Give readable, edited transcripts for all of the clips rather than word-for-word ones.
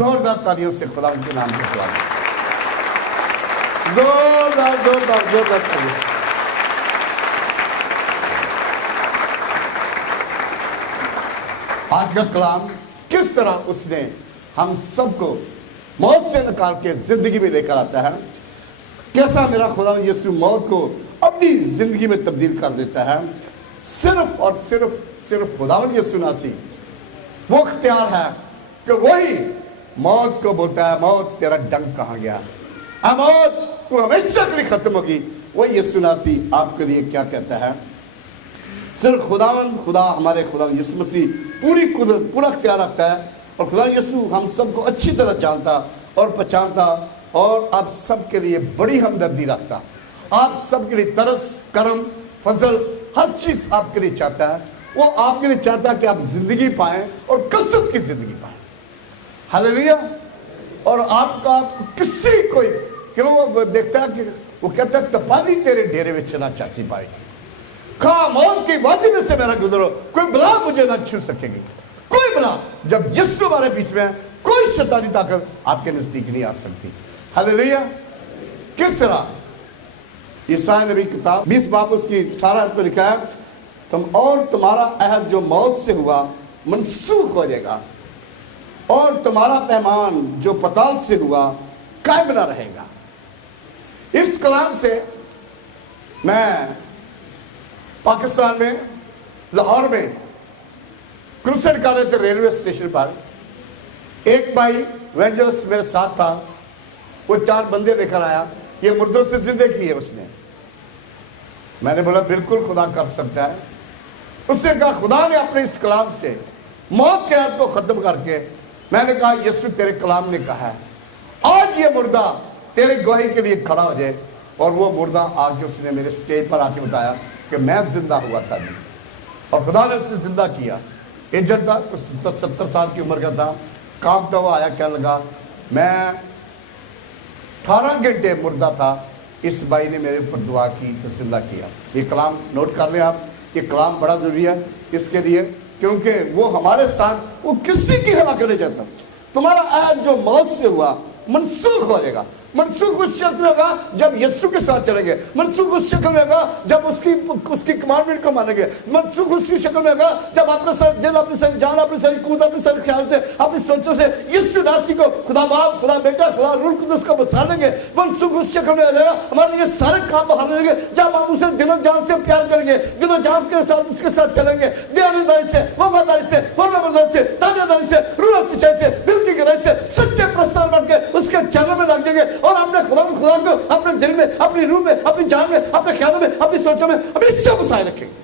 जोरदार तालियों से खुदा उनके नाम को स्वागत, जोरदार जोरदार जोरदार तालियों। आज का कलाम किस तरह उसने हम सबको मौत से निकाल के जिंदगी में लेकर आता है, कैसा मेरा खुदा यीशु मौत को अपनी जिंदगी में तब्दील कर देता है। सिर्फ और सिर्फ खुदावंद यीशु मसीह वो इख्तियार है कि वही मौत को बोलता है, मौत तेरा डंक कहाँ गया, मौत तू हमेशा के लिए खत्म होगी। वही यीशु मसीह आपके लिए क्या कहता है। सिर्फ खुदा हमारे खुदावंद यीशु मसीह पूरी कुदरत पूरा इख्तियार रखता है, और खुदा यीशु हम सबको अच्छी तरह जानता और पहचानता, और आप सबके लिए बड़ी हमदर्दी रखता, आप सबके लिए तरस करम फजल हर चीज आपके लिए चाहता है। वो आपके लिए चाहता है कि आप जिंदगी पाएं और कसरत की जिंदगी पाएं। हालेलुया। और आपका किसी कोई क्यों वो देखता है कि वो कहता है तपाली तेरे डेरे में चना चाहती पाएगी, खा मौत की वादी में से मेरा गुजरो, कोई बला मुझे ना छू सकेगी, कोई बला। जब यीशु हमारे बीच में है, कोई शैतानी ताकत आपके नजदीक नहीं आ सकती। हालेलुया। किस तरह ईसाई नबी किताब 20 बाब उसकी 18 पर लिखा है, तुम और तुम्हारा अहद जो मौत से हुआ मनसूख हो जाएगा, और तुम्हारा पैमान जो पताल से हुआ कायम ना रहेगा। इस कलाम से मैं पाकिस्तान में लाहौर में क्रूसेड कर रहे थे, रेलवे स्टेशन पर एक भाई एवेंजलिस्ट मेरे साथ था, वो 4 बंदे लेकर आया, ये मुर्दों से जिंदे किए उसने। मैंने बोला बिल्कुल खुदा कर सकता है। उसने कहा खुदा ने अपने इस कलाम से मौत के हाथ को खत्म करके, मैंने कहा यीशु तेरे कलाम ने कहा है आज ये मुर्दा तेरे गवाही के लिए खड़ा हो जाए। और वो मुर्दा आके उसने मेरे स्टेज पर आके बताया कि मैं जिंदा हुआ था जी, और खुदा ने उसे जिंदा किया। एजेंट था, 70 साल की उम्र का था, कांपता हुआ आया, कहने लगा मैं 18 घंटे मुर्दा था, इस भाई ने मेरे ऊपर दुआ की तो जिंदा किया। ये कलाम नोट कर लें आप, ये कलाम बड़ा जरूरी है इसके लिए, क्योंकि वो हमारे साथ वो किसी की हवा करने जाता। तुम्हारा अहद जो मौत से हुआ मनसूख हो जाएगा। मनसूख उस शक्ल में होगा जब यीशु के साथ चलेंगे, मनसूख उस शक्ल में होगा जब उसकी कमांडमेंट को मानेंगे, मनसूख उसी शक्ल में होगा जब अपने सारे दिल, अपनी सारी जान, अपनी सारी कूद, अपने सारे ख्याल से, अपनी सोचों से यीशु नासी को खुदा बाप, खुदा बेटा, खुदा रूह कुदस को बसा लेंगे। मनसूख उस शक्ल में हो जाएगा, हमारे ये सारे काम बहा लेंगे जब हम उसे दिलो जान से प्यार करेंगे, दिलो जान के साथ उसके साथ चलेंगे, दयालुदारी से, वफादारी से, फरमाबरदारी से, ताबेदारी से, रूह सच्चाई से, दिल की गहराई से सच्चे प्रस्ताव बन के उसके चरणों में लग जाएंगे, और अपने खुदा को अपने दिल में, अपनी रूह में, अपनी जान में, अपने ख्यालों में, अपनी सोचों में हमेशा बसाए रखेंगे।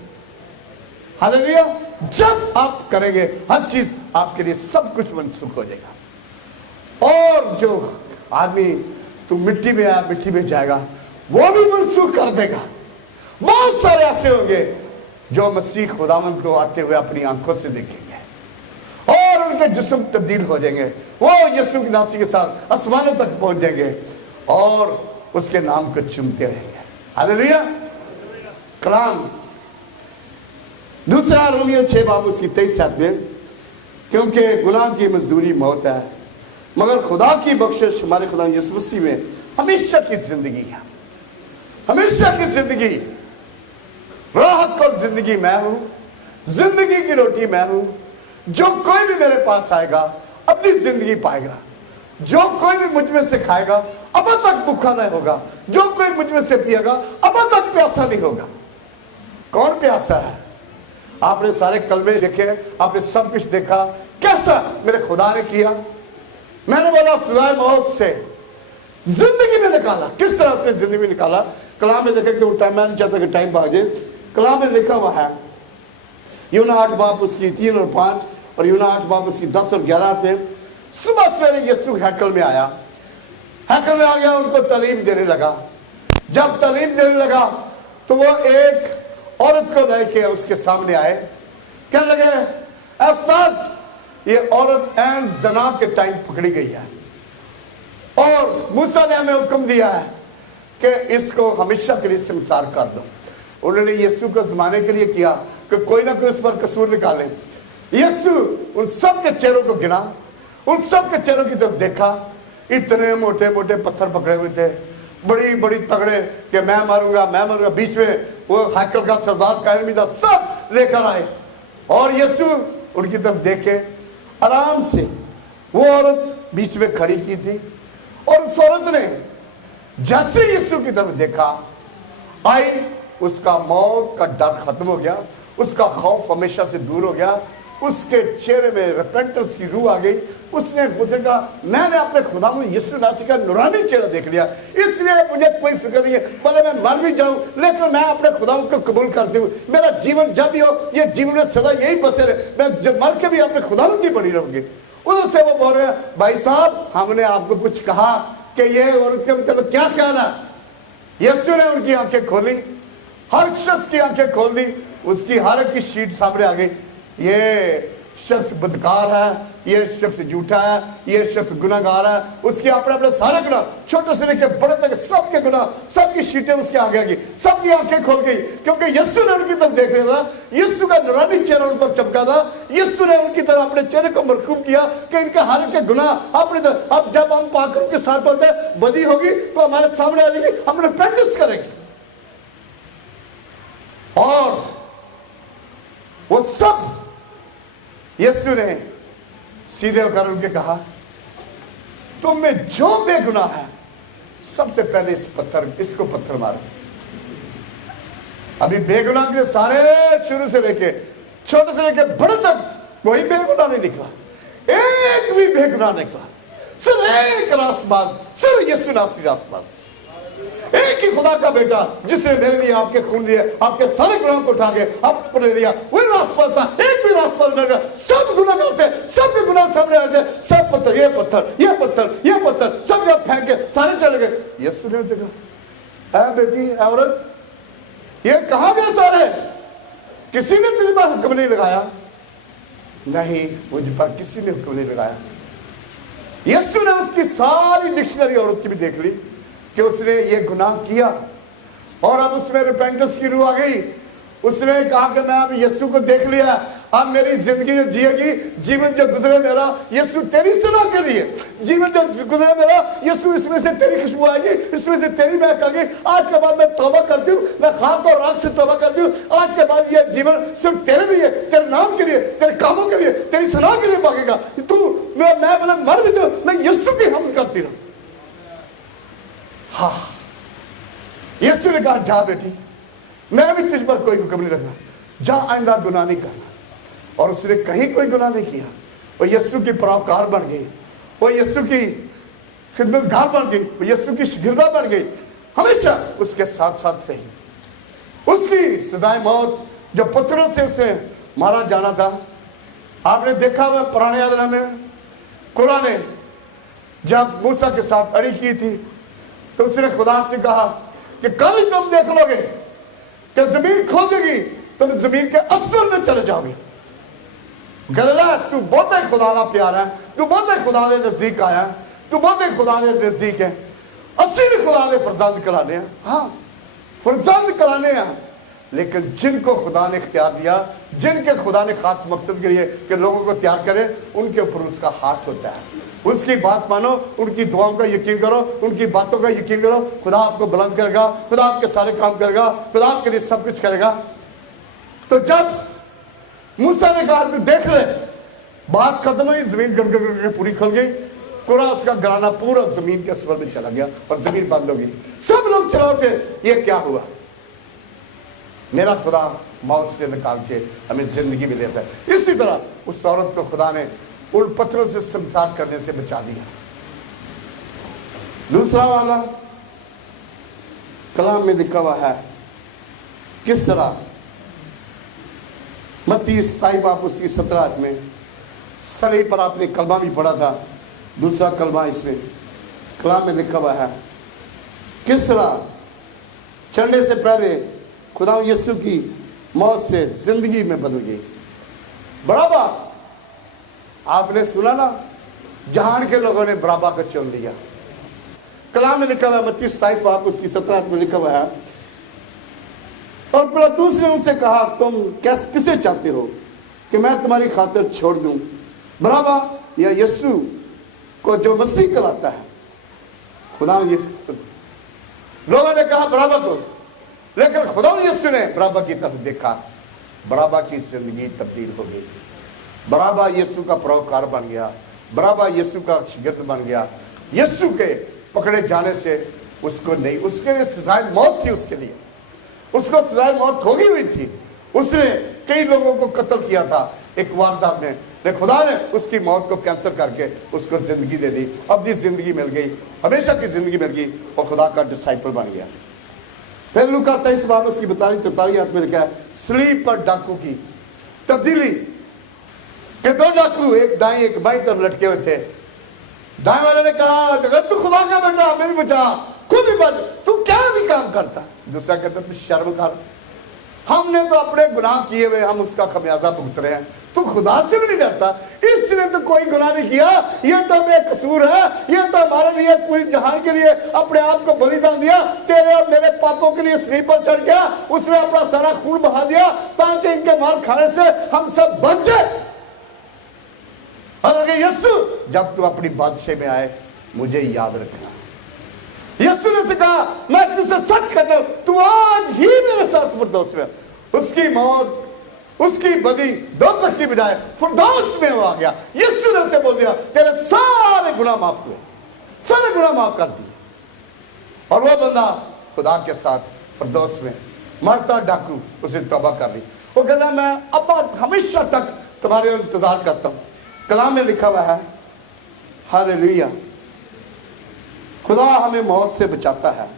हालेलुया। जब आप करेंगे हर चीज आपके लिए सब कुछ मनसूख हो जाएगा। और जो आदमी तू मिट्टी में आया मिट्टी में जाएगा वो भी मनसूख कर देगा। बहुत सारे ऐसे होंगे जो मसीह खुदावंद को आते हुए अपनी आंखों से देखेंगे और उनके जिस्म तब्दील हो जाएंगे, वो यीशु की नासी के साथ आसमानों तक पहुंच जाएंगे और उसके नाम को चूमते रहेंगे। हालेलुया। कलाम दूसरा रोमियो 6 बाब उसकी 23 में, क्योंकि गुनाह की मजदूरी मौत है, मगर खुदा की बख्शिश हमारे खुदा यीशु मसीह में हमेशा की जिंदगी है। हमेशा की जिंदगी, राहत और जिंदगी मैं हूं, जिंदगी की रोटी मैं हूं। जो कोई भी मेरे पास आएगा अपनी जिंदगी पाएगा, जो कोई भी मुझ में से खाएगा अब तक भूखा नहीं होगा, जो कोई मुझ में से पिएगा अब तक प्यासा नहीं होगा। कौन प्यासा है? आपने सारे कलमे देखे, आपने सब कुछ देखा, कैसा मेरे खुदा ने किया। मैंने बोला सजाए मौत से जिंदगी में निकाला। किस तरह से जिंदगी में निकाला? कलाम में देखे कि टाइम, मैं नहीं चाहता कि टाइम भागे। कलाम में लिखा हुआ है, यूना 8 बाब उसकी 3 और 5 और यूना 8 बाब उसकी 10 और 11 में, सुबह सवेरे यीशु हैकल में आया, हैकल में आ गया, उनको तालीम देने लगा। जब तालीम देने लगा तो वो एक औरत को लेके उसके सामने आए, कहने लगे ऐसा ये औरत ऐन जना के टाइम पकड़ी गई है और मूसा ने हमें हुक्म दिया है कि इसको हमेशा के लिए संसार कर दो। उन्होंने यीशु को जमाने के लिए किया कि कोई ना कोई उस पर कसूर निकाले। यीशु उन सब के चेहरों को गिना उन सब के चेहरों की तरफ देखा, इतने मोटे मोटे पत्थर पकड़े हुए थे, बड़ी बड़ी तगड़े कि मैं मारूंगा। बीच में वो हैकल का सरदार कायन भी था, सब लेकर आए और यीशु उनकी तरफ देखे। आराम से वो औरत बीच में खड़ी की थी और उस औरत ने जैसे यीशु की तरफ देखा, आई, उसका मौत का डर खत्म हो गया, उसका खौफ हमेशा से दूर हो गया, उसके चेहरे में रिपेंटेंस की रूह आ गई। उसने मुझे कहा, मैंने अपने खुदा में यीशु नासी का नूरानी चेहरा देख लिया, इसलिए मुझे कोई फिक्र नहीं है, भले मैं मर भी जाऊं लेकिन मैं अपने खुदा को कबूल करती हूँ। मेरा जीवन जब भी हो, ये जीवन में सदा यही बसे रहे, मैं जब मर के भी अपने खुदा की बड़ी रहूंगी। उधर से वो बोल रहे हैं, भाई साहब हमने आपको कुछ कहा कि ये औरत के मतलब क्या कहना। यीशु ने उनकी आंखें खोली, हर शख्स की आंखें खोल दी, उसकी हर एक की शीट सामने आ गई। ये शख्स बदकार है, ये शख्स झूठा है, ये शख्स गुनाहगार है, उसके अपने अपने सारे गुनाह, छोटे से लेकर बड़े तक सबके गुनाह, सबकी शीटें उसके आगे आ गई, सबकी आंखें खोल गई, क्योंकि यीशु ने उनकी तरफ देख रहा था, यीशु का नूरानी चेहरा उन पर चमका था। यीशु ने उनकी तरफ अपने चेहरे को मरकूब किया कि इनके हर एक के गुनाह अपनी तरफ। अब जब हम पाकरों के साथ होते हैं, बदी होगी तो हमारे सामने आ जाएगी, हम रिपेंटेंस करेंगे। और वो सब यीशु ने सीधे होकर उनके कहा, तुम में जो बेगुनाह है सबसे पहले इसको पत्थर मारो। अभी बेगुनाह के सारे शुरू से लेके छोटे से लेके बड़े तक कोई बेगुनाह नहीं निकला, एक भी बेगुनाह निकला, सिर्फ एक रास्तबाज, सिर्फ यीशु नासरी रास्तबाज, एक ही खुदा का बेटा जिसने मेरे लिए आपके खून लिए, आपके सारे गुनाहों को उठा के आपको ले लिया, वही रास्तबाज था। एक भी रास्तबाज नहीं, सब गुनाह करते, सबके गुनाह सामने आ गए, सब पत्थर, ये पत्थर, ये पत्थर, ये पत्थर, सब जब फेंक के सारे चले गए। यीशु ने कहा, ऐ बेटी, औरत, ये कहां गए सारे? किसी ने तेरे पर हुक्म नहीं लगाया? नहीं, मुझ पर किसी ने हुक्म नहीं लगाया। यीशु ने उसकी सारी डिक्शनरी औरत की भी देख ली कि उसने ये गुनाह किया और अब उसमें रिपेंटेंस की रूह आ गई। उसने कहा कि मैं अब यीशु को देख लिया, अब मेरी जिंदगी जो जिएगी, जीवन जो गुजरे मेरा यीशु तेरी सेवा के लिए, जीवन जो गुजरे मेरा यीशु, इसमें से तेरी खुशबू आएगी, इसमें से तेरी महक आएगी। आज के बाद मैं तौबा करती हूँ, मैं खाक और राख से तौबा करती हूँ। आज के बाद ये जीवन सिर्फ तेरे लिए, तेरे नाम के लिए, तेरे कामों के लिए, तेरी सलाह के लिए मांगेगा। तू मैं बोला मर भी दो, मैं यीशु की हमद करती रहूं। हाँ, यीशु ने कहा, जा बेटी, मैं भी तुझ पर कोई हुक्म नहीं रखना, जा आइंदा गुनाह नहीं करना। और उसने कहीं कोई गुनाह नहीं किया, वो यीशु की परोपकार बन गई, वो यीशु की खिदमतगार बन गई, वो यीशु की शागिर्दा बन गई, हमेशा उसके साथ साथ रही। उसकी सजाए मौत जो पत्थरों से उसे मारा जाना था, आपने देखा हुआ पुराने याद में कुरान ने जब मूसा के साथ अड़ी की थी तो उसने खुदा से कहा कि कल ही तुम देख लोगे कि जमीन खोदेगी, तुम जमीन के असर में चले जाओगे। गदला, तू बहुत ही खुदा का प्यार है, तू बहुत ही खुदा के नजदीक आया, तू बहुत ही खुदा के नजदीक है। असली भी खुदा के फरजंद कराने हैं, हाँ फरजंद कराने हैं, लेकिन जिनको खुदा ने इख्तियार दिया, जिनके खुदा ने खास मकसद के लिए कि लोगों को तैयार करे, उनके ऊपर उसका हाथ होता है। उसकी बात मानो, उनकी दुआओं का यकीन करो, उनकी बातों का यकीन करो, खुदा आपको बुलंद करेगा, खुदा आपके सारे काम करेगा, खुदा आपके लिए सब कुछ करेगा। तो जब मूसा ने कहा तू देख ले, बात खत्म हुई, जमीन गड़गड़ करके पूरी खुल गई, पूरा उसका घराना पूरा जमीन के स्वर में चला गया और जमीन बंद हो गई। सब लोग चला उठे, ये क्या हुआ? मेरा खुदा मौत से निकाल के हमें जिंदगी में लेता है। इसी तरह उस औरत को खुदा ने उन पत्थरों से संसार करने से बचा दिया। दूसरा वाला कलाम में लिखा हुआ है किस तरह, मत्ती 27 बाब उसकी 17 में सले पर आपने कलमा भी पढ़ा था। दूसरा कलमा इसमें कलाम में लिखा हुआ है किस तरह चढ़ने से पहले खुदा यीशु की मौत से जिंदगी में बदल गई। बराबा, आपने सुना ना, जहान के लोगों ने बराबा को चुन लिया। कलाम में लिखा हुआ है मत्ती 27 बाब उसकी 17 में लिखा हुआ है, और पिलातुस ने उनसे कहा तुम किसे चाहते हो कि मैं तुम्हारी खातिर छोड़ दूं, बराबा या यीशु को जो मसीह कहलाता है, खुदा ये लोगों ने कहा बराबा को, लेकिन खुदा यीशु ने बराबा की तरफ देखा, बराबा की जिंदगी तब्दील हो गई। बराबा यीशु का परोकार बन गया, बराबा यीशु का शागिर्द बन गया। यीशु के पकड़े जाने से उसको नहीं, उसके लिए सजाए मौत थी, उसके लिए उसको सजाए मौत होगी हुई थी। उसने कई लोगों को कत्ल किया था एक वारदात में, लेकिन खुदा ने उसकी मौत को कैंसिल करके उसको जिंदगी दे दी। अब जिंदगी मिल गई, हमेशा की जिंदगी मिल गई और खुदा का डिसाइपल बन गया। फिर लूका 23 बार उसकी 42-43 आयत में लिखा है, सलीब पर डाकू की तब्दीली के 2 डाकू एक दाएं एक बाईं तरफ लटके हुए थे। दाएं वाले ने कहा अगर तू खुदा का बेटा हमें भी बचा, खुद ही बच, तू क्या भी काम करता। दूसरा कहता तू शर्म कर, हमने तो अपने गुनाह किए हुए, हम उसका खमियाजा भुगत रहे हैं, तू खुदा से भी नहीं डरता। इसने तो कोई गुनाह नहीं किया, ये तो बेकसूर है, ये तो हमारे लिए पूरी जहान के लिए अपने आप को बलिदान दिया, तेरे और मेरे पापों के लिए सलीब पर चढ़ गया, उसने अपना सारा खून बहा दिया ताकि इनके मार खाने से हम सब बच जाए। और यीशु जब तू अपनी बादशाह में आए मुझे याद रखना। यीशु ने से कहा मैं तुझसे सच कहता हूं, तू आज ही मेरे साथ फिरदौस में। उसकी मौत, उसकी बदी दोज़ख की बजाय फिरदौस में वो आ गया। यीशु ने उसे बोल दिया तेरे सारे गुनाह माफ हुए, सारे गुनाह माफ कर दिए। और वो बंदा खुदा के साथ फिरदौस में मरता डाकू, उसे तौबा कर ली। वो कहता मैं अब हमेशा तक तुम्हारे इंतजार करता हूं। कलाम में लिखा हुआ है, हालेलुया, खुदा हमें मौत से बचाता है।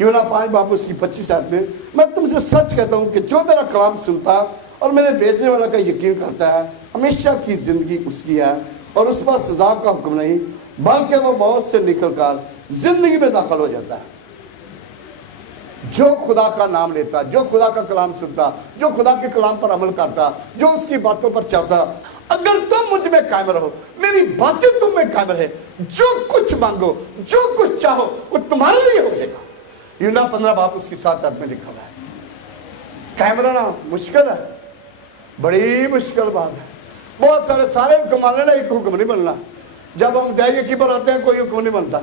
यूहन्ना 5 बाब उसकी 25 आयत में, मैं तुमसे सच कहता हूं कि जो मेरा कलाम सुनता और मेरे भेजने वाला का यकीन करता है, हमेशा की जिंदगी उसकी है और उस पर सजा का हुक्म नहीं, बल्कि वो मौत से निकलकर जिंदगी में दाखिल हो जाता है। जो खुदा का नाम लेता, जो खुदा का कलाम सुनता, जो खुदा के कलाम पर अमल करता, जो उसकी बातों पर चलता, अगर तुम मुझ में कायम रहो, मेरी बातें तुम में कायम रहे, जो कुछ मांगो, जो कुछ चाहो वो तुम्हारे लिए हो जाएगा। यूहन्ना 15 बाब उसकी 7 आयत में लिखा हुआ है। कायम रहना मुश्किल है, बड़ी मुश्किल बात है। बहुत सारे हुक्म मान लेना, एक हुक्म नहीं बनना। जब हम जाएंगे की पर आते हैं कोई हुक्म नहीं बनता,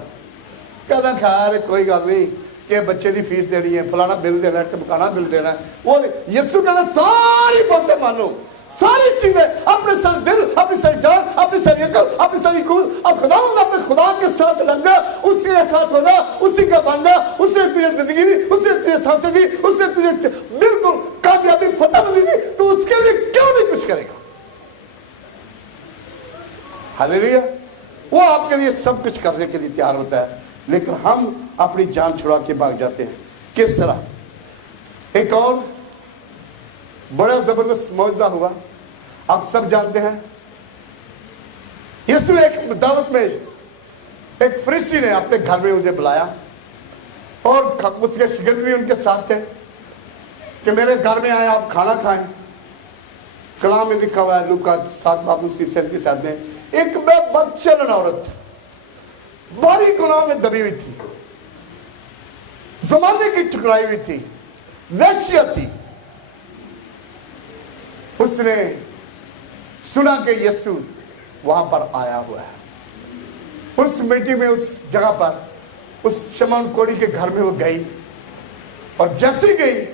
कहता खैर कोई गल नहीं कि बच्चे की फीस देनी है, फलाना बिल देना है, टमकाना बिल देना है। वो यीशु कहता सारी बातें मानो, सारी चीजें, अपने सर दिल, अपनी सारी जान, अपनी सारी अकल, अपनी सारी कुल, अब खुदा अपने खुदा के साथ लग जा, उसी के साथ हो जा, उसी का बन जा। उसने तुझे जिंदगी दी, उसने तुझे सांसें दी, उसने तुझे बिल्कुल कामयाबी फतेहबंदी दी, तो उसके लिए क्यों नहीं कुछ करेगा। हालेलुया, वो आपके लिए सब कुछ करने के लिए तैयार होता है, लेकिन हम अपनी जान छुड़ा के भाग जाते हैं। किस तरह? एक और बड़ा जबरदस्त मौजूदा हुआ, आप सब जानते हैं। यीशु एक दावत में एक फरीसी ने अपने घर में मुझे बुलाया और उसके शागिर्द भी उनके साथ थे कि मेरे घर में आए, आप खाना खाएं। कलाम में लिखा हुआ है लूका 7 बाब 37 आयत में, एक बदचलन औरत बारी गुनाह में दबी हुई थी, जमाने की ठुकराई हुई थी, वैश्या थी। उसने सुना कि यीशु वहां पर आया हुआ है। उस मीटिंग में, उस जगह पर, उस शमौन कोढ़ी के घर में वो गई और जैसे गई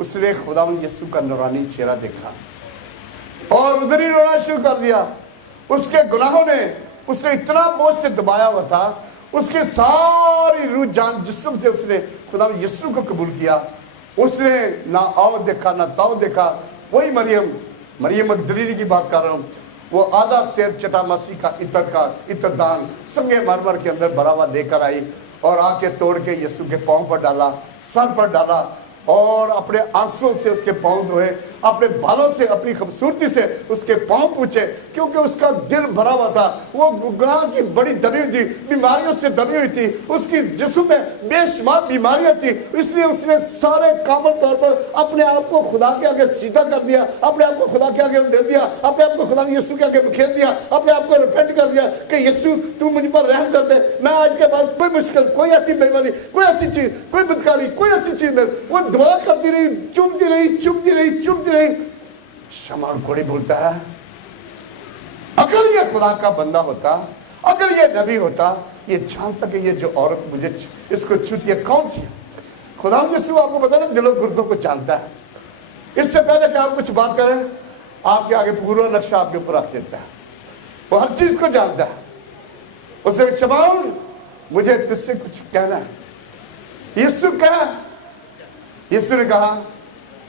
उसने खुदावंद यीशु का नूरानी चेहरा देखा और उधर ही रोना शुरू कर दिया। उसके गुनाहों ने उसे इतना बोझ से दबाया हुआ था, उसके सारी रूह जान जिस्म से उसने खुदावंद यीशु को कबूल किया। उसने ना आओ देखा ना ताओ देखा। वही मरियम मगदलीनी की बात कर रहा हूं, वो आधा शेर चटा मसीह का इत्रदान संगे मरमर के अंदर भरा हुआ लेकर आई और आके तोड़ के यीशु के पांव पर डाला, सर पर डाला और अपने आंसुओं से उसके पांव धोए, अपने बालों से, अपनी खूबसूरती से उसके पांव पूछे, क्योंकि उसका दिल भरा हुआ था। वो गुनाह की बड़ी दबी हुई थी, बीमारियों से दबी हुई थी, उसकी जिस्म में बेशुमार बीमारियां थी। इसलिए उसने सारे कामल तौर पर अपने आप को खुदा के आगे सीधा कर दिया, अपने आप को खुदा के आगे दे दिया, अपने आप को खुदा यीशु के आगे बिखेर दिया, अपने आप को रिपेंट कर दिया कि यीशु तू मुझ पर रहम कर दे। मैं आज के बाद कोई मुश्किल, कोई ऐसी बेईमानी, कोई ऐसी चीज, कोई बदकारी, कोई ऐसी चीज नहीं। वो दुआ करती रही, चुपती रही, चुपती रही, चुपती रही। शमौन कोढ़ी बोलता है, अगर ये खुदा का बंदा होता, अगर ये नबी होता, ये जानता कि ये जो औरत मुझे इसको छूती है कौन सी है। खुदा यीशु आपको पता ना दिलों गुर्दों को जानता है। इससे पहले कि आप कुछ बात करें, आपके आगे पूरा नक्शा आपके ऊपर रख देता है। वो हर चीज को जानता है। उसे शमौन, मुझे तुझसे कुछ कहना है। यीशु कहा, यीशु ने कहा,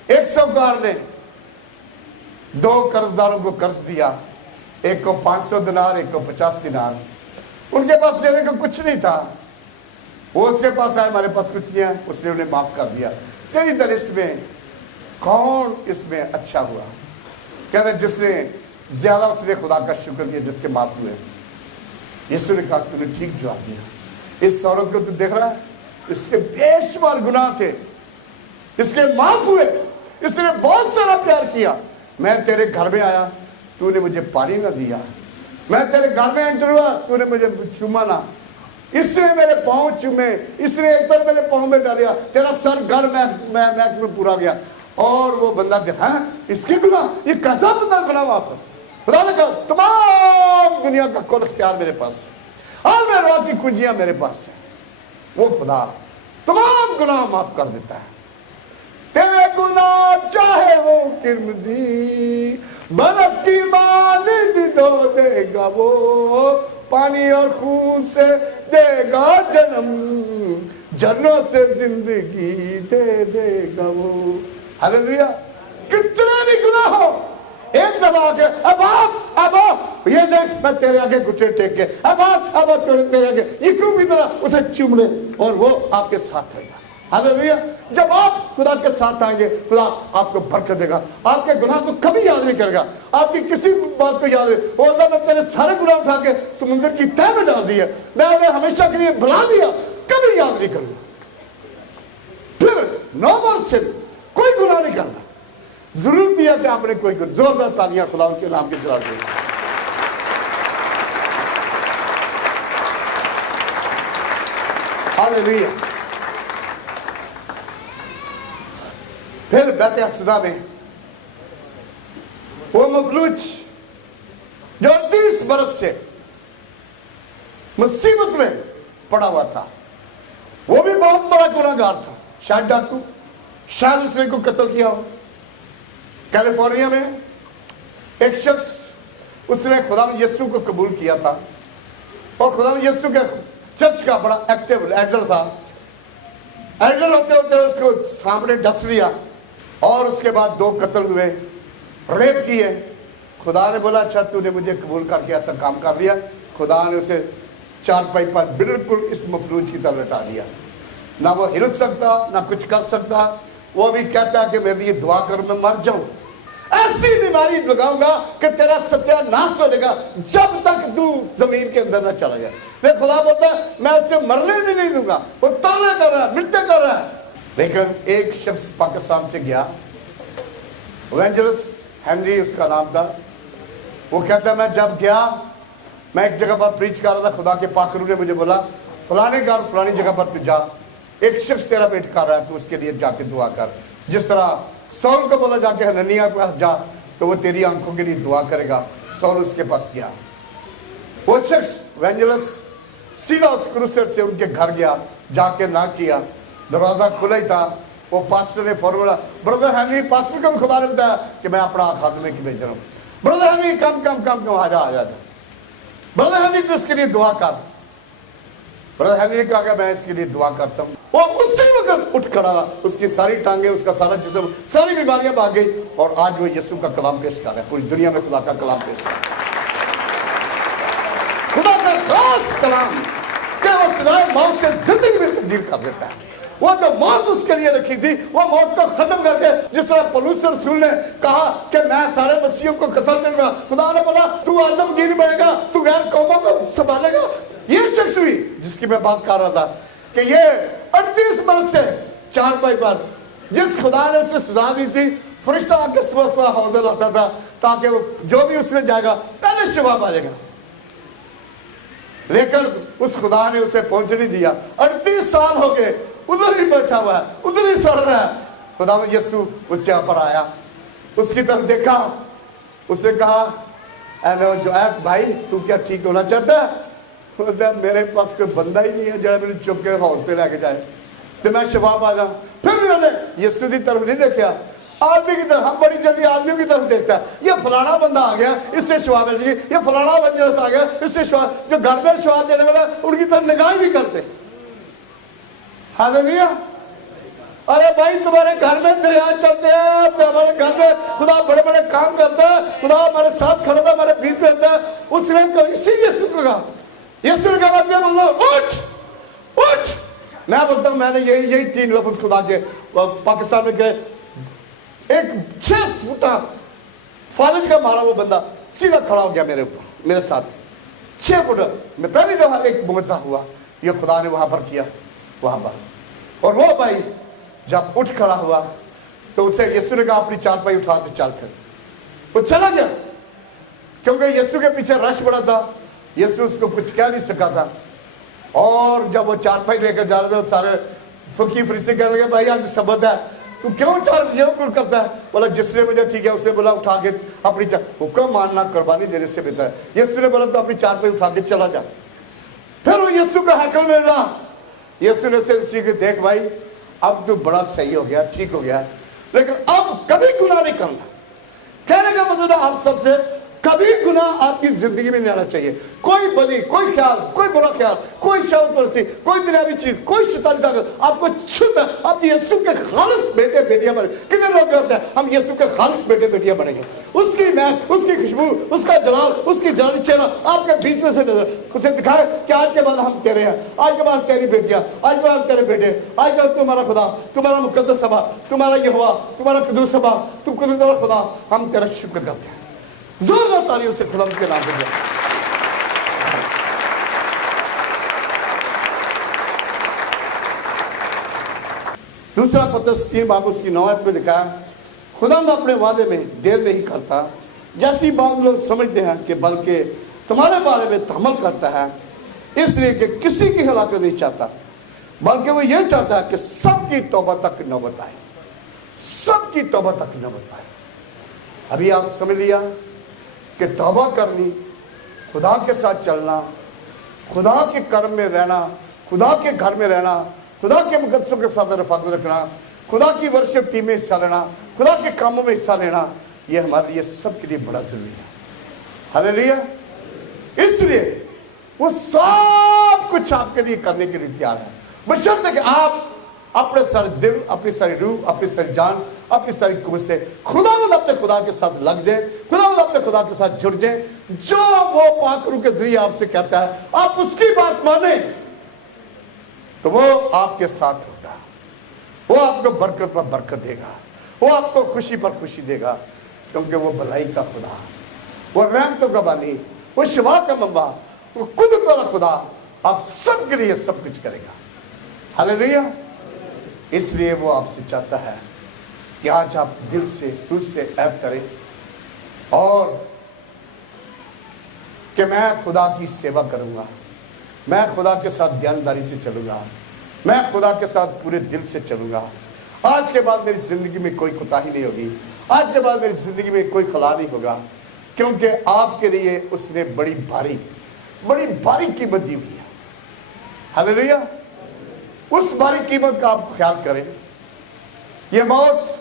एक साहूकार ने 2 कर्जदारों को कर्ज दिया, एक को 500 दिनार, एक को 50 दिनार। उनके पास देने को कुछ नहीं था। वो उसके पास आए, हमारे पास कुछ नहीं है, उसने उन्हें माफ कर दिया। कई तरह इसमें कौन इसमें अच्छा हुआ? कहते जिसने ज्यादा, उसने खुदा का शुक्र किया जिसके माफ हुए। यीशु ने कहा तूने ठीक जवाब दिया। इस औरत को तू देख रहा है, इसके बेशुमार गुनाह थे, इसके माफ हुए, इसने बहुत सारा प्यार किया। मैं तेरे घर में आया, तूने मुझे पानी ना दिया। मैं तेरे घर में एंटर हुआ, तूने मुझे चूमा ना। इसने मेरे पाँव चूमे, इसने एक बार मेरे पाँव में डालिया, तेरा सर घर में पूरा गया। और वो बंदा देखा, इसके गुनाह, ये कैसा बंदा गुनाह माफ है। खुदा ने कहा तमाम दुनिया का कुल इख्तियार मेरे पास है और मेरे राह की कुंजियां मेरे पास है। वो खुदा तमाम गुनाह माफ कर देता है। तेरे गुनाह चाहे वो किरमजी बर्फ की मानिंद धो देगा, वो पानी और खून से देगा जन्म, जन्नों से जिंदगी दे देगा वो। हालेलुया। कितने भी गुनाह हो, एक दफा आके अब ये देख, मैं तेरे आगे घुटने टेक के अब तेरे आगे ये क्यों भी तरह उसे चूम ले और वो आपके साथ रहेगा। हालेलुया। जब आप खुदा के साथ आएंगे, खुदा आपको बरकत देगा, आपके गुनाह को कभी याद नहीं करेगा, आपकी किसी बात को याद नहीं। वो अल्लाह ने तेरे सारे गुनाह उठा के समुद्र की तह में डाल दिया, मैं उन्हें हमेशा के लिए भुला दिया, कभी याद नहीं करूंगा। फिर नो मोर सिन, कोई गुनाह नहीं करना। जरूरत है कि आपने कोई जोरदार तालियां खुदा उनके नाम के जवाब दें। हालेलुया। फिर बैत हसदा में वो मफलूज जो 30 बरस से मुसीबत में पड़ा हुआ था, वो भी बहुत बड़ा गुनाहगार था, शायद डाकू, शायद उसने को कत्ल किया हो। कैलिफोर्निया में एक शख्स, उसने खुदा यीशु को कबूल किया था और खुदा यीशु के चर्च का बड़ा एक्टिव एल्डर था। एल्डर होते होते उसको सामने डस लिया और उसके बाद 2 कत्ल हुए, रेप किए। खुदा ने बोला अच्छा तूने मुझे कबूल करके ऐसा काम कर लिया। खुदा ने उसे चारपाई पर बिल्कुल इस मफलूज की तरह लटा दिया। ना वो हिल सकता, ना कुछ कर सकता। वो भी कहता है कि मैं भी ये दुआ कर मैं मर जाऊं, ऐसी बीमारी लगाऊंगा कि तेरा सत्यानाश हो जाएगा जब तक तू जमीन के अंदर ना चला जाए। लेकिन खुदा बोलता है मैं उसे मरने भी नहीं दूंगा। वो तरले कर रहा है, मृत्यु कर रहा है। लेकिन एक शख्स पाकिस्तान से गया, एवेंजलिस हेनरी उसका नाम था। वो कहता है मैं जब गया, मैं एक जगह पर प्रीच कर रहा था, खुदा के पाक रूह ने मुझे बोला फलाने घर फलानी जगह पर तू जा, एक शख्स तेरा वेट कर रहा है, तो उसके लिए जाके दुआ कर। जिस तरह सौल को बोला जाके हननिया के पास जा तो वो तेरी आंखों के लिए दुआ करेगा। सौल उसके पास गया, वो शख्स एवेंजलिस सीधा उस क्रूसेड से उनके घर गया, जाके ना किया, दरवाजा खुला ही था। वो पास्टर ने फौरन बोला ब्रदर हेनरी, पास्टर को खुदा ने बताया कि मैं अपना खादमे की भेज रहा हूँ। ब्रदर हेनरी कम आ जा। ब्रदर हेनरी तो इसके लिए दुआ कर। ब्रदर हेनरी ने कहा मैं इसके लिए दुआ करता हूँ। वो उसी वक्त उठ खड़ा, उसकी सारी टांगे, उसका सारा जिस्म, सारी बीमारियां भाग गई और आज वो यीशु का कलाम पेश कर रहा है। पूरी दुनिया में खुदा का कलाम पेश कर रहा है, खुदा का खास कलाम क्या वो सजाए मौत से जिंदगी में तब्दील कर देता है। वो जो मौत उसके लिए रखी थी वो मौत को खत्म करके, जिस तरह पौलुस रसूल ने कहा कि मैं सारे मसीहियों को कत्ल करूंगा, खुदा ने बोला तू आदमगीर बनेगा, तू गैर कौमों को संभालेगा। ये शख्स हुई जिसकी मैं बात कर रहा था कि ये 38 बरस से चारपाई पर जिस खुदा ने उसे सजा दी थी, फरिश्ता आके सुबह हौसला लाता था ताकि वो जो भी उसमें जाएगा पहले जवाब आ जाएगा। लेकिन उस खुदा ने उसे पहुंच नहीं दिया। 38 साल हो गए, उधर ही बैठा हुआ है, उधर ही सड़ रहा है। खुदा में यीशु उस जगह पर आया, उसकी तरफ देखा, उसने कहा जो है भाई तू क्या ठीक होना चाहता है? बोलता मेरे पास कोई बंदा ही नहीं है जो मैंने चुक के हाउस से लैके जाए तो मैं शफा पा जाऊँ। फिर भी मैंने यीशु की तरफ नहीं देखा, आदमी की तरफ। हम बड़ी जल्दी आदमियों की तरफ देखता है, ये फलाना बंदा आ गया इससे शफा मिल जाएगी, ये फलाना बंदा आ गया इससे शफा। जो घर में शफा देने वाला उनकी तरफ निगाह ही नहीं करते। हालेलुया। अरे भाई तुम्हारे घर में दरिया चलते हैं, हमारे घर में खुदा बड़े बड़े काम करता है, खुदा हमारे साथ खड़ा था, हमारे बीच में रहता है। उसने इसी यीशु को कहा, यीशु ने कहा बोलो उठ उठ। मैं बोलता हूँ मैंने यही 3 लफ्ज खुदा के पाकिस्तान में गए, एक 6 फुटा फालिज का मारा वो बंदा सीधा खड़ा हो गया मेरे ऊपर, मेरे साथ 6 फुट में। पहली दफा एक मुआवजा हुआ, ये खुदा ने वहां पर किया वहां पर। और वो भाई जब उठ खड़ा हुआ तो उसे यीशु ने कहा अपनी चारपाई उठा के चल कर। वो चला गया क्योंकि यीशु के पीछे रश बड़ा था, यीशु उसको कुछ कह नहीं सका था। और जब वो चारपाई लेकर जा रहे थे सारे फकीर फरीसी कहने लगे भाई आज सबत है, तू क्यों कुछ करता है? बोला जिसने मुझे ठीक है उसने बोला उठा के अपनी हुक्म मानना कुर्बानी देने से बेहतर है। यीशु ने बोला तो अपनी चारपाई उठा के चला जा। फिर वो यीशु का हैकल में रहा। यीशु ने से देख भाई अब तो बड़ा सही हो गया, ठीक हो गया, लेकिन अब कभी गुनाह नहीं करना। कहने का मतलब है आप सबसे कभी गुनाह आपकी जिंदगी में नहीं आना चाहिए। कोई बदी, कोई ख्याल, कोई बुरा ख्याल, कोई शब्द परस्ती, कोई दुनियावी चीज, कोई शैतानी ताकत आपको छूता है। आप यीशु के खालिस बेटे बेटियां बने। कितने लोग कहते हैं हम यीशु के खालिस बेटे बेटियां बनेंगे? उसकी महक, उसकी खुशबू, उसका जलाल, उसकी जानी चेहरा आपके बीच में से नजर उसे दिखाए कि आज के बाद हम तेरे हैं, आज के बाद तेरी बेटियां, आज के बाद तेरे बेटे, आज के बाद तुम्हारा खुदा, तुम्हारा मुकद्दस सभा, तुम्हारा यहोवा, तुम्हारा कुदूस सभा, तुम कुदूस खुदा, हम तेरा शुक्र करते हैं। जोरदार तालियों से खुदा के नाम पे। दूसरा पत्रस 3 बाब उसकी 9 आयत में लिखा है खुदा अपने वादे में देर नहीं करता जैसी बात लोग समझते हैं कि बल्कि तुम्हारे बारे में तहम्मुल करता है, इसलिए कि किसी की हलाकत नहीं चाहता, बल्कि वो ये चाहता है कि सबकी तौबा तक नौबत आए, सबकी तौबा तक नौबत आए। अभी आप समझ लिया कि तौबा करनी, खुदा के साथ चलना, खुदा के कर्म में रहना, खुदा के घर में रहना, खुदा के मुकद्दसों के साथ रफाकत रखना, खुदा की वर्शिप टीम में हिस्सा लेना, खुदा के कामों में हिस्सा लेना, ये हमारे लिए सबके लिए बड़ा जरूरी है। हालेलुया। इसलिए वो सब कुछ आपके लिए करने के लिए तैयार है, बशर्ते कि आप अपने सारे दिल, अपनी सारी रूह, अपनी सारी जान, अपनी सारी कुवत से खुदावंद अपने खुदा के साथ लग जाए, खुदावंद अपने खुदा के साथ जुड़ जाए। जो वो पाक रूह के जरिए आपसे कहता है आप उसकी बात माने तो वो आपके साथ होगा, वो आपको बरकत पर बरकत देगा, वो आपको खुशी पर खुशी देगा, क्योंकि वो भलाई का खुदा, वो रहमतों का बानी, वो शिफा का मंबा, वो कुदरत वाला खुदा आप सबके लिए सब कुछ करेगा। हालेलुया। इसलिए वो आपसे चाहता है कि आज आप दिल से, रूह से ऐब करें और कि मैं खुदा की सेवा करूंगा, मैं खुदा के साथ ध्यानदारी से चलूंगा, मैं खुदा के साथ पूरे दिल से चलूंगा। आज के बाद मेरी जिंदगी में कोई कोताही नहीं होगी, आज के बाद मेरी जिंदगी में कोई खला नहीं होगा, क्योंकि आपके लिए उसने बड़ी भारी कीमत दी हुई है। हालेलुया। उस भारी कीमत का आप ख्याल करें। ये मौत,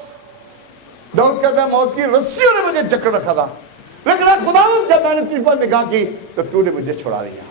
दाऊद कहता है मौत की रस्सियों ने मुझे जकड़ रखा था, लेकिन खुदावंद जब मैंने तुझ पर निगाह की तो तूने मुझे छुड़ा लिया।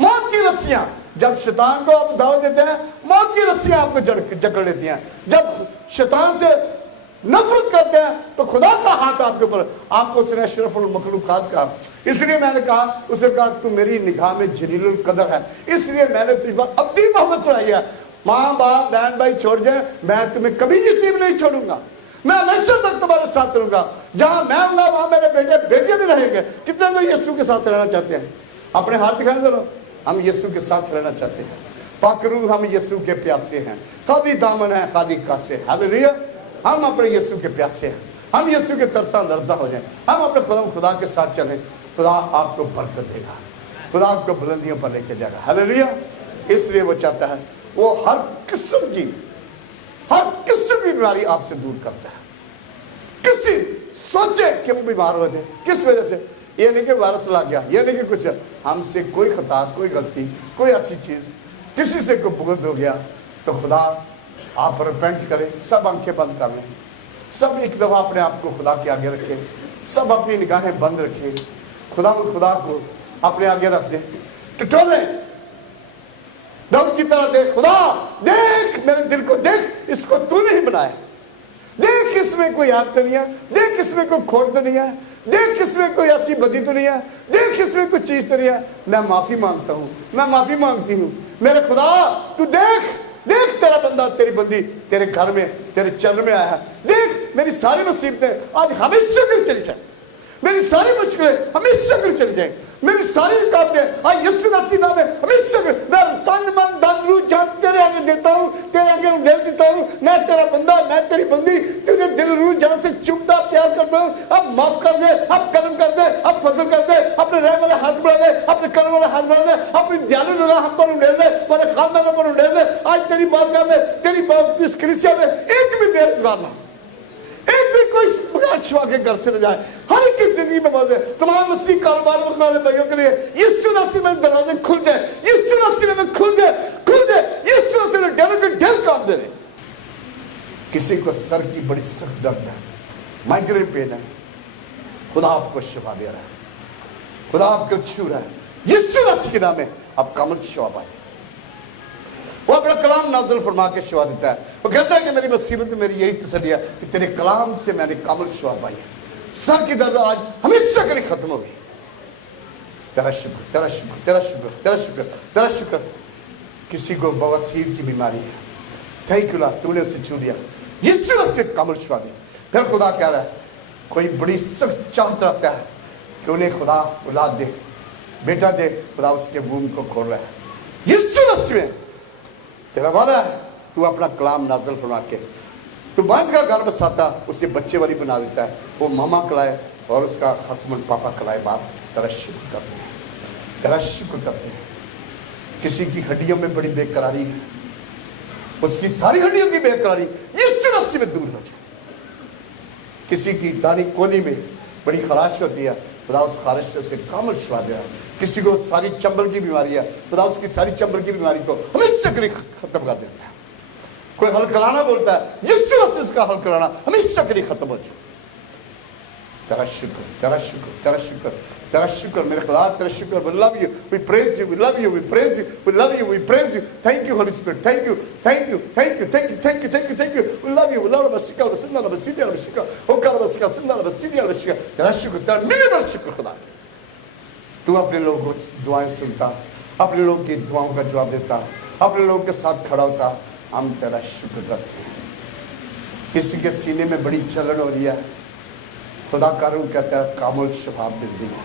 मौत की रस्सियां जब शैतान को आप दावत देते हैं, मौत की रस्सियां आपको जकड़ लेती हैं। जब शैतान से नफरत करते हैं तो खुदा का हाथ आपके ऊपर, आपको उसने अशरफुल मखलूकात का, इसलिए मैंने कहा, उसे कहा तू मेरी निगाह में जलीलुल कदर है, इसलिए मैंने तुझ पर अपनी मोहब्बत चढ़ाई है। माँ बाप बहन भाई छोड़ जाए, मैं तुम्हें कभी यतीम नहीं छोड़ूंगा, मैं हमेशा तक तुम्हारे साथ रहूंगा। जहां मैं हूंगा वहां मेरे बेटे बेटियां भी रहेंगे। कितने लोग यीशु के साथ रहना चाहते हैं? अपने हाथ दिखाने जरा। हम यीशु के साथ रहना चाहते हैं। पाकरू हम यीशु के प्यासे हैं, खाली दामन है खाली कासे। हालेलुया। हम अपने यीशु के प्यासे हैं, हम यीशु के तरसा लर्जा हो जाए, हम अपने खुदा के साथ चलें। खुदा आपको बरकत देगा, खुदा आपको बुलंदियों पर लेके जाएगा। हालेलुया। इसलिए वो चाहता है, वो हर किस्म की बीमारी आपसे दूर करता है। किसी सोचे कि हम बीमार हो जाए, किस वजह से? ये नहीं कि वायरस लग गया, ये नहीं कि कुछ, हमसे कोई खता, कोई गलती, कोई ऐसी चीज़, किसी से कोई बुग़्ज़ हो गया तो खुदा आप रिपेंट करें, सब आंखें बंद कर लें, सब एक दफ़ा अपने आप को खुदा के आगे रखें, सब अपनी निगाहें बंद रखें, खुदा को अपने आगे रख दें, टटोलें, दाऊद की तरह देख, खुदा देख मेरे दिल को, देख इसको तू नहीं बनाया, देख इसमें कोई ऐप तो नहीं है, देख इसमें कोई खोट तो नहीं है, देख इसमें कोई ऐसी बदी तो नहीं है, देख इसमें कोई चीज तो नहीं है, मैं माफी मांगता हूँ, मैं माफी मांगती हूँ मेरे खुदा, तू देख, देख तेरा बंदा, तेरी बंदी तेरे घर में, तेरे चरण में आया है, देख मेरी सारी मुसीबतें आज हमेशा के लिए चली जाए, मेरी सारी मुश्किलें हमेशा के लिए चली जाए, मेरी सारी रुकावटें आज यीशु मसीह नाम में हमेशा के, मैं तन मन धन रूह जान तेरे आगे देता हूँ, तेरे आगे उंडेल देता हूँ, मैं तेरा बंदा, मैं तेरी बंदी, तुझे दिल रूह जान से चुपता प्यार करता हूँ, अब माफ कर दे, अब करम कर दे, अब फजल कर दे, अपने रहने वाले हाथ बढ़ा दे, अपने करने वाले हाथ बढ़ा दे, अपनी दयालु निगाह हम पर उंडेल दे, मेरे खानदान पर उंडेल दे, आज तेरी बारगाह में, तेरी इस कलीसिया में एक भी बेरोजगार ना, एक भी कोई बगैर शिफा के घर से न जाए, हर एक की जिंदगी में मजे, तमाम मसीह कारोबार रखने वाले भाइयों के लिए यीशु मसीह में दरवाजे खुल जाए, यीशु मसीह में खुल जाए, यीशु मसीह में डेल के डेल काम दे दे। किसी को सर की बड़ी सख्त दर्द है, माइग्रेन पेन है, खुदा आपको शिफा दे रहा है, खुदा आपको छू रहा है, यीशु मसीह के नाम में आप कामल शिफा पाए। वो अपना कलाम नाज़िल फरमा के शिफा देता है, वो कहता है कि मेरी मुसीबत में मेरी यही तसल्ली है कि तेरे कलाम से मैंने कामल शिफा पाई है, सर की दर्द आज हमेशा के लिए खत्म हो गई। तेरा शुक्र, तेरा शुक्र, तेरा शुक्र, तेरा शुक्र, तेरा शुक्र। किसी को बवासीर की बीमारी है, थैंक यू लॉर्ड, तूने उसे छू दिया, यीशु मसीह कामल शिफा दी। फिर खुदा कह रहा है, कोई बड़ी सख्त चाहत रखता है कि उन्हें खुदा औलाद दे, बेटा दे, खुदा उसके वूम को खोल रहा है, यीशु मसीह में तेरा वादा है, तू अपना कलाम नाज़िल फरमा के तू बांझ का घर बसाता, उसे बच्चे वाली बना देता है, वो मामा कलाए और उसका हस्बैंड पापा कलाए बाप। तेरा शुक्र करते हैं, तेरा शुक्र करते हैं। किसी की हड्डियों में बड़ी बेकरारी है, उसकी सारी हड्डियों की बेकरारी यीशु मसीह में दूर हो जाए। किसी की दानी कोनी में बड़ी खराश होती है, खुदा उस खारिश से उसे कामल शिफा दे रहा है। किसी को सारी चंबल की बीमारी है, खुदा उसकी सारी चंबल की बीमारी को हमेशा के लिए खत्म कर देता है। कोई हल कराना बोलता है, यीशु मसीह इसका हल कराना हमेशा के लिए खत्म हो जाए। तेरा शुक्र, तेरा शुक्र, तेरा शुक्र, तेरा शुक्र मेरे खुदा, तेरा शुक्र। We love you, we praise you, we love you, we praise you, we love you, we praise you. Thank you Holy Spirit, thank you, thank you, thank you, thank you, thank you, thank you, thank you. We love you, we love you. Sinna basika, basika, hoka basika, sinna basika, basika. तेरा शुक्र, तेरा million शुक्र खुदा। तू अपने लोगों की दुआएं सुनता, अपने लोगों की दुआओं का जवाब देता, अपने लोगों के साथ खड़ा होता, हम तेरा शुक्र करते हैं। किसी के सीने में बड़ी जलन हो रही है, खुदा का रूह कहता है कामल शिफा मिल रही है,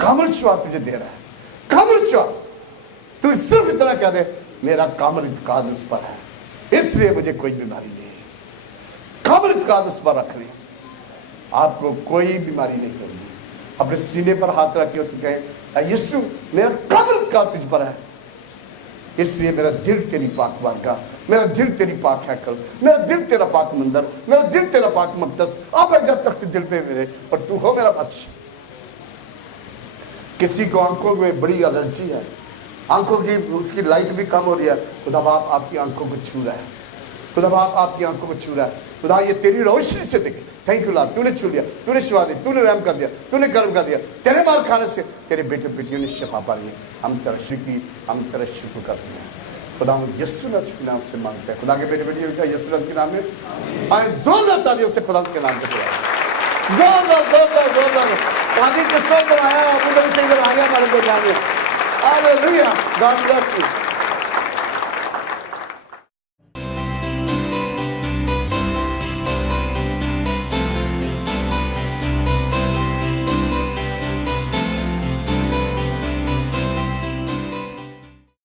कामल शिफा तुझे दे रहा है, कामल शिफा। तू सिर्फ इतना कह दे, मेरा कामल इत्काद उस पर है, इसलिए मुझे कोई बीमारी नहीं है। कामल इत्काद उस पर रख ली, आपको कोई बीमारी नहीं होगी। अपने सीने पर हाथ रख के उसे कहे, यीशु मेरा कामल इत्काद तुझ पर है, इसलिए मेरा दिल तेरी पाक बारगाह, मेरा दिल तेरी पाक हैकल, मेरा दिल तेरा पाक मंदिर, मेरा दिल तेरा पाक मक़दस, आप बैठ जा तख्त दिल पे मेरे, और तू हो मेरा बादशाह। किसी को आंखों में बड़ी एलर्जी है, आंखों की उसकी लाइट भी कम हो रही है, खुदा बाप आपकी आंखों को छू रहा है, खुदा बाप आपकी आंखों को छू रहा है। खुदा ये तेरी रोशनी से देखे, थैंक यू लॉर्ड, तूने छू लिया, तूने शिफा दी, तूने रहम कर दिया, तूने कर्म कर दिया। तेरे मार खाने से तेरे बेटे बेटियों ने शिफा पा ली। हम तेरा शुक्र करते हैं। खुदा हम यीशु मसीह के नाम से मांगते हैं, खुदा के बेटे बेटियों का यीशु मसीह के नाम में आए जोरदार तालियों से खुदा के नाम पे जोरदार जोरदार जोरदार पानी के सब आया, अबू बकर से इधर आ गया हमारे दरमियान में। Hallelujah, God bless you.